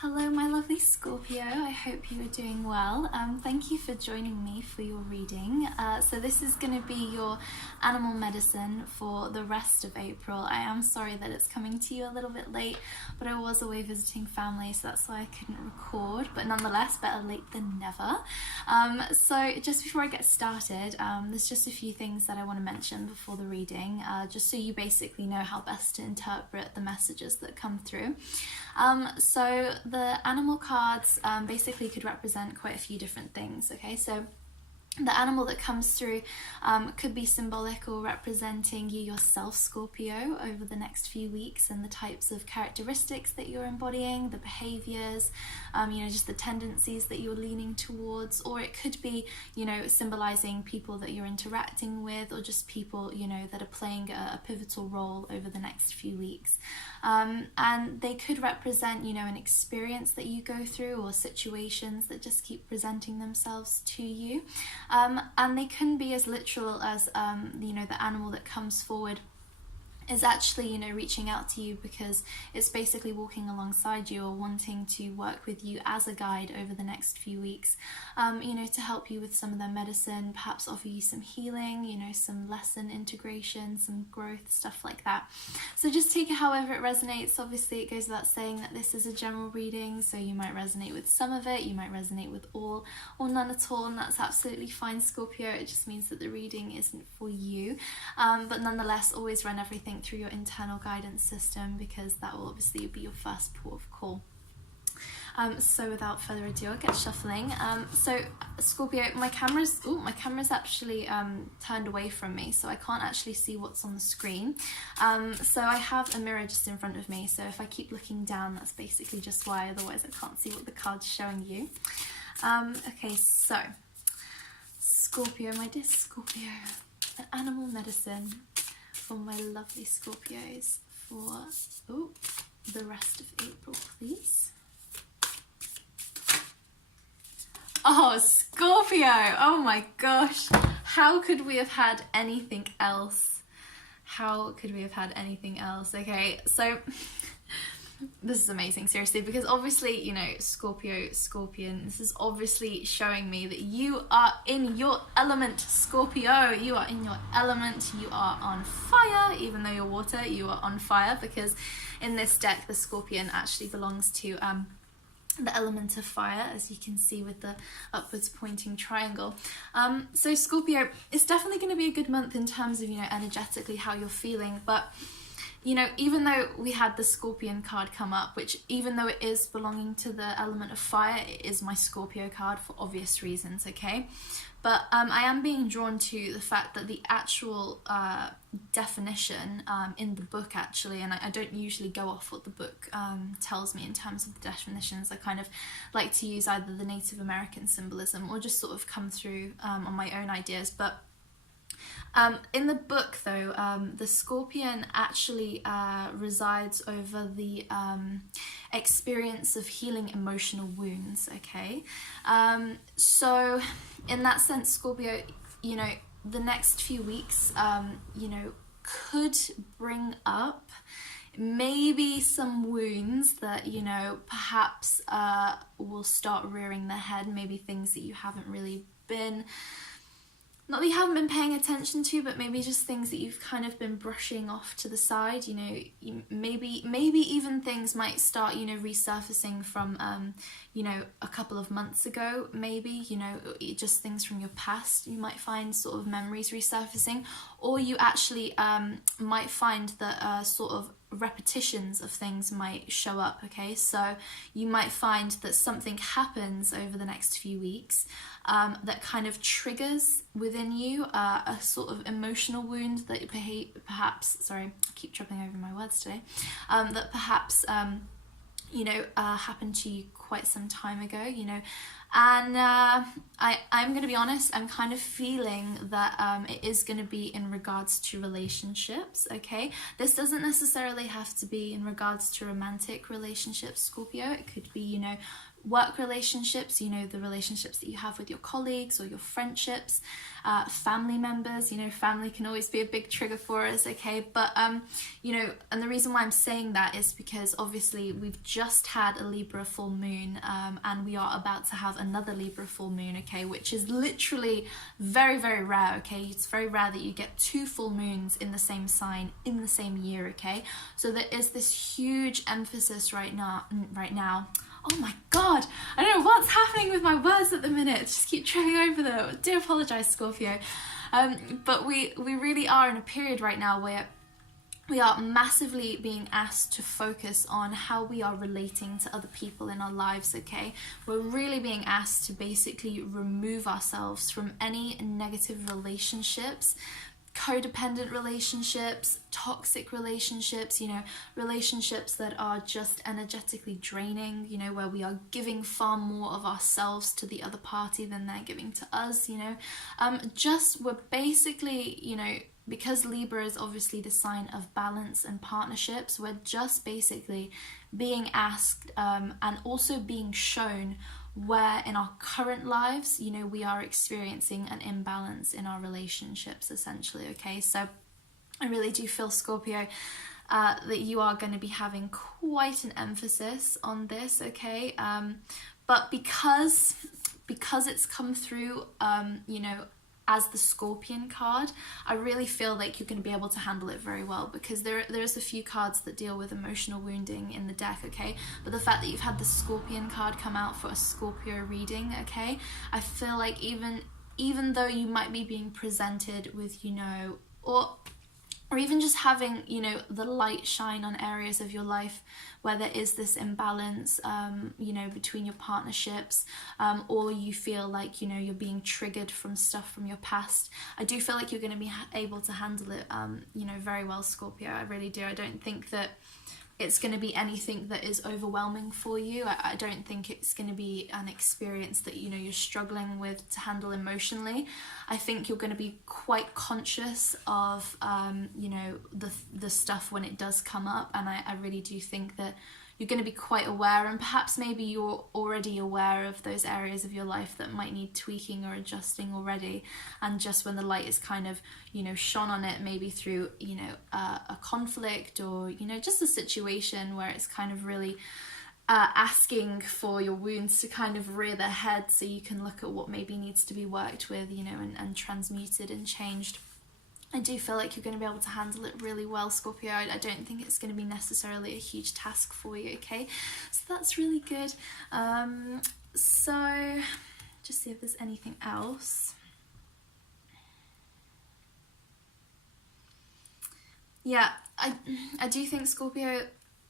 Hello my lovely Scorpio, I hope you are doing well. Thank you for joining me for your reading. So this is going to be your animal medicine for the rest of April. I am sorry that it's coming to you a little bit late, but I was away visiting family, so that's why I couldn't record, but nonetheless, better late than never. So just before I get started, there's just a few things that I want to mention before the reading, just so you basically know how best to interpret the messages that come through. So the animal cards basically could represent quite a few different things, okay? So the animal that comes through could be symbolic or representing you yourself, Scorpio, over the next few weeks, and the types of characteristics that you're embodying, the behaviors, just the tendencies that you're leaning towards. Or it could be, symbolizing people that you're interacting with, or just people, that are playing a pivotal role over the next few weeks. And they could represent, an experience that you go through, or situations that just keep presenting themselves to you. And they can be as literal as, the animal that comes forward is actually, reaching out to you because it's basically walking alongside you or wanting to work with you as a guide over the next few weeks, to help you with some of their medicine, perhaps offer you some healing, some lesson integration, some growth, stuff like that. So just take it however it resonates. Obviously, it goes without saying that this is a general reading, so you might resonate with some of it, you might resonate with all, or none at all, and that's absolutely fine, Scorpio. It just means that the reading isn't for you. But nonetheless, always run everything through your internal guidance system, because that will obviously be your first port of call. So without further ado, I'll get shuffling. So Scorpio, my camera's actually turned away from me, so I can't actually see what's on the screen. So I have a mirror just in front of me, so if I keep looking down, that's basically just why, otherwise I can't see what the card's showing you. Okay, so Scorpio, my dear Scorpio, an animal medicine for my lovely Scorpios for the rest of April, please. Oh, Scorpio! Oh my gosh! How could we have had anything else? How could we have had anything else? Okay, so this is amazing, seriously, because obviously, Scorpio, Scorpion, this is obviously showing me that you are in your element, Scorpio. You are in your element, you are on fire. Even though you're water, you are on fire, because in this deck, the Scorpion actually belongs to the element of fire, as you can see with the upwards pointing triangle. So Scorpio, it's definitely going to be a good month in terms of, energetically how you're feeling, but even though we had the Scorpion card come up, which even though it is belonging to the element of fire, it is my Scorpio card for obvious reasons, okay? But I am being drawn to the fact that the actual definition in the book, actually, and I don't usually go off what the book tells me in terms of the definitions. I kind of like to use either the Native American symbolism or just sort of come through on my own ideas. But in the book, though, the Scorpion actually resides over the experience of healing emotional wounds, okay? So in that sense, Scorpio, the next few weeks, could bring up maybe some wounds that, perhaps will start rearing their head, maybe things that you haven't really been... Not that you haven't been paying attention to, but maybe just things that you've kind of been brushing off to the side. Maybe even things might start, resurfacing from, a couple of months ago, maybe, just things from your past. You might find sort of memories resurfacing, or you actually might find that sort of repetitions of things might show up, okay? So you might find that something happens over the next few weeks that kind of triggers within you a sort of emotional wound that perhaps, sorry, I keep tripping over my words today, that perhaps happened to you quite some time ago, and I'm going to be honest, I'm kind of feeling that it is going to be in regards to relationships, okay? This doesn't necessarily have to be in regards to romantic relationships, Scorpio. It could be, work relationships, you know, the relationships that you have with your colleagues or your friendships, family members, you know, family can always be a big trigger for us, okay? But, you know, and the reason why I'm saying that is because obviously we've just had a Libra full moon, and we are about to have another Libra full moon, okay, which is literally very, very rare, okay? It's very rare that you get 2 full moons in the same sign in the same year, okay? So there is this huge emphasis right now. Oh my god, I don't know what's happening with my words at the minute. Just keep tripping over them. I do apologise, Scorpio. But we really are in a period right now where we are massively being asked to focus on how we are relating to other people in our lives, okay? We're really being asked to basically remove ourselves from any negative relationships, codependent relationships, toxic relationships, you know, relationships that are just energetically draining, you know, where we are giving far more of ourselves to the other party than they're giving to us, you know. We're basically, you know, because Libra is obviously the sign of balance and partnerships, we're just basically being asked and also being shown where in our current lives, you know, we are experiencing an imbalance in our relationships, essentially, okay? So I really do feel, Scorpio, that you are going to be having quite an emphasis on this, okay? But because it's come through, you know, as the Scorpion card, I really feel like you're going to be able to handle it very well, because there's a few cards that deal with emotional wounding in the deck, okay? But the fact that you've had the Scorpion card come out for a Scorpio reading, okay? I feel like even though you might be being presented with, you know, or even just having, you know, the light shine on areas of your life where there is this imbalance, you know, between your partnerships, or you feel like, you know, you're being triggered from stuff from your past. I do feel like you're going to be able to handle it, you know, very well, Scorpio. I really do. I don't think that it's going to be anything that is overwhelming for you. I don't think it's going to be an experience that, you know, you're struggling with to handle emotionally. I think you're going to be quite conscious of, you know, the stuff when it does come up, and I really do think that you're going to be quite aware, and perhaps maybe you're already aware of those areas of your life that might need tweaking or adjusting already, and just when the light is kind of, you know, shone on it, maybe through, you know, a conflict, or, you know, just a situation where it's kind of really asking for your wounds to kind of rear their head, so you can look at what maybe needs to be worked with, you know, and transmuted and changed. I do feel like you're going to be able to handle it really well, Scorpio. I don't think it's going to be necessarily a huge task for you, okay? So that's really good. So just see if there's anything else. Yeah, I do think, Scorpio,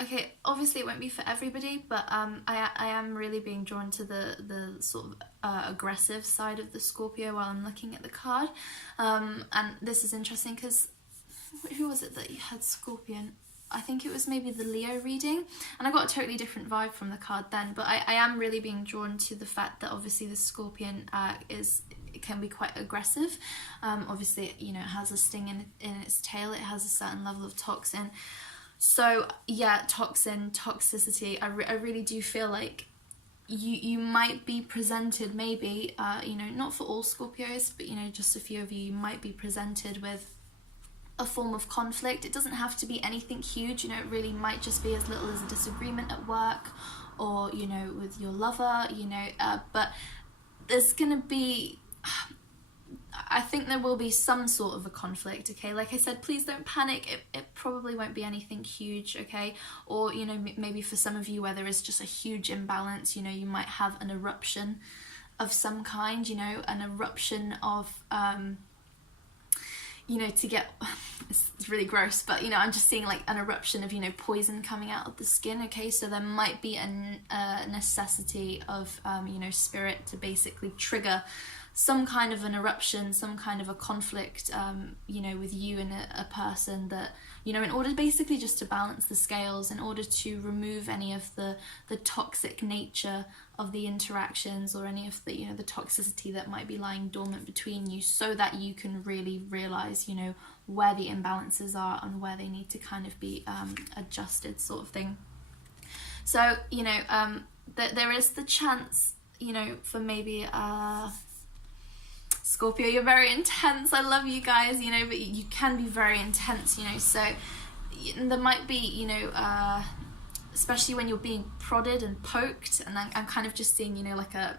okay, obviously it won't be for everybody, but I am really being drawn to the sort of aggressive side of the Scorpio while I'm looking at the card. And this is interesting because who was it that you had Scorpion? I think it was maybe the Leo reading, and I got a totally different vibe from the card then, but I am really being drawn to the fact that obviously the Scorpion it can be quite aggressive. Obviously, you know, it has a sting in its tail, it has a certain level of toxin. So yeah, toxicity, I really do feel like you might be presented, maybe, you know, not for all Scorpios, but, you know, just a few of you might be presented with a form of conflict. It doesn't have to be anything huge, you know, it really might just be as little as a disagreement at work, or, you know, with your lover, you know, but there's gonna be, I think there will be some sort of a conflict, okay? Like I said, please don't panic. It probably won't be anything huge, okay? Or, you know, maybe for some of you where there is just a huge imbalance, you know, you might have an eruption of some kind, you know, an eruption of, you know, to get, it's really gross, but, you know, I'm just seeing like an eruption of, you know, poison coming out of the skin, okay? So there might be a necessity of, you know, spirit to basically trigger some kind of an eruption, some kind of a conflict, you know, with you and a person that, you know, in order basically just to balance the scales, in order to remove any of the toxic nature of the interactions, or any of the, you know, the toxicity that might be lying dormant between you, so that you can really realize, you know, where the imbalances are and where they need to kind of be adjusted, sort of thing. So, you know, there is the chance, you know, for maybe Scorpio, you're very intense. I love you guys, you know, but you can be very intense, you know. So there might be, you know, especially when you're being prodded and poked, and I'm kind of just seeing, you know, like a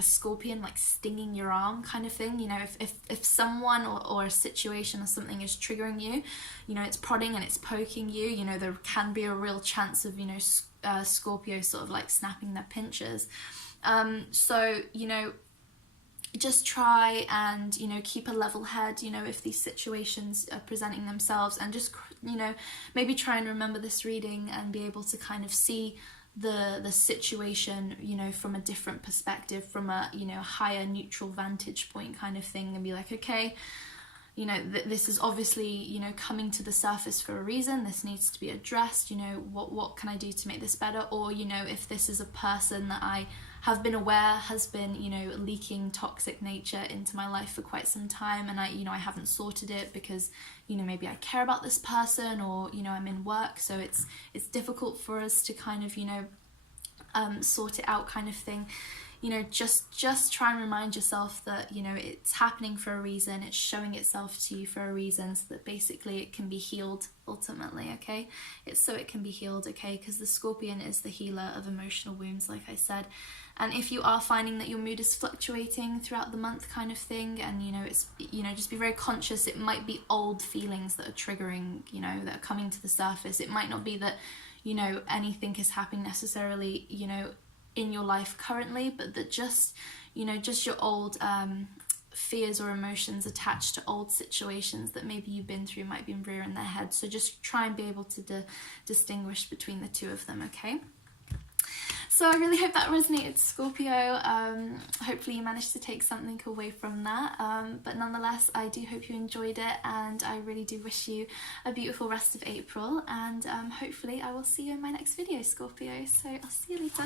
scorpion like stinging your arm kind of thing. You know, if someone or a situation or something is triggering you, you know, it's prodding and it's poking you, you know, there can be a real chance of, you know, Scorpio sort of like snapping their pinchers. So, you know, just try and, you know, keep a level head, you know, if these situations are presenting themselves, and just, you know, maybe try and remember this reading and be able to kind of see the situation, you know, from a different perspective, from a, you know, higher neutral vantage point kind of thing, and be like, okay, you know, this is obviously, you know, coming to the surface for a reason. This needs to be addressed. You know, what can I do to make this better? Or, you know, if this is a person that I have been aware has been, you know, leaking toxic nature into my life for quite some time, and I haven't sorted it because, you know, maybe I care about this person, or, you know, I'm in work, so it's difficult for us to kind of, you know, sort it out kind of thing. You know, just try and remind yourself that, you know, it's happening for a reason, it's showing itself to you for a reason, so that basically it can be healed ultimately, okay? It's so it can be healed, okay? Because the Scorpion is the healer of emotional wounds, like I said. And if you are finding that your mood is fluctuating throughout the month kind of thing, and, you know, it's, you know, just be very conscious. It might be old feelings that are triggering, you know, that are coming to the surface. It might not be that, you know, anything is happening necessarily, you know, in your life currently, but that just, you know, just your old fears or emotions attached to old situations that maybe you've been through might be rearing their head. So just try and be able to distinguish between the two of them, okay? So I really hope that resonated, Scorpio. Hopefully you managed to take something away from that. But nonetheless, I do hope you enjoyed it, and I really do wish you a beautiful rest of April. And hopefully I will see you in my next video, Scorpio. So I'll see you later.